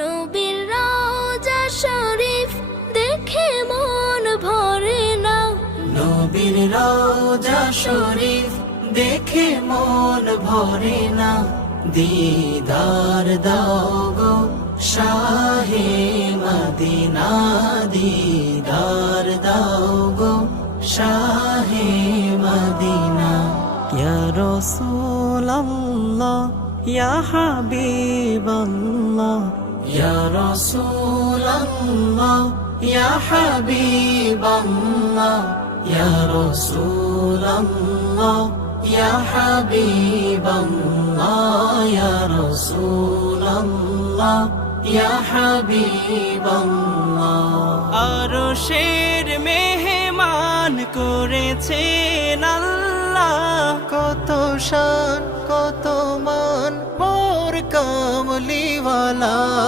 নবীর রওজা শরীফ দেখে মন ভরে না, নবীর রওজা শরীফ দেখে মন ভরে না। দিদার দাও গো শাহে মদিনা, দিদার দাও গো শাহে মদিনা। ইয়া রাসূলাল্লাহ ইয়া হাবিবাল্লাহ, ইয়া রাসূলাল্লাহ ইয়া হাবিবাল্লাহ, ইয়া রাসূলাল্লাহ ইয়া হাবিবাল্লাহ, ইয়া রাসূলাল্লাহ ইয়া হাবিবাল্লাহ। আরশের মেহমান করেছেন আল্লাহ, কত শান কত মান মোর কামলিওয়ালা।